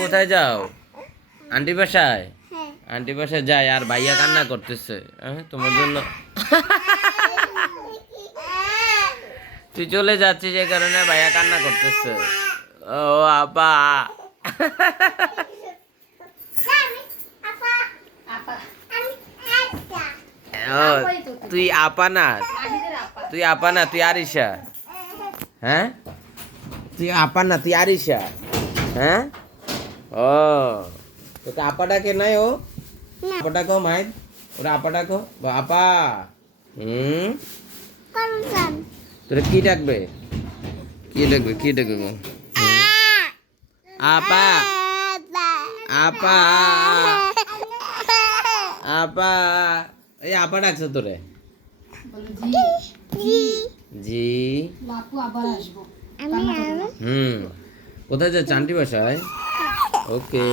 কোথায় যাও? আন্টি বাসায়? আন্টি বাসায় যায় আর ভাইয়া কান্না করতেছে তোমার জন্য। তুই চলে যাচ্ছিস এই কারণে ভাইয়া কান্না করতেছে। ও আপা। ও তুই আপা না, তুই আপা না, তুই আরিশা। হ্যাঁ তুই আপা না, তুই আরিশা। হ্যাঁ ও তোকে আপা ডাকে নাই? ও আপা ডাকো মাইদ, ওরা আপা ডাকো আপা। তোরা কি ডাকবে? কি ডাকবে? কি ডাকবে? আপা আপা আপা। এই আপা ডাকছে তোরে। জি কোথায় যাচ্ছে? আন্টি বাসায়? ওকে।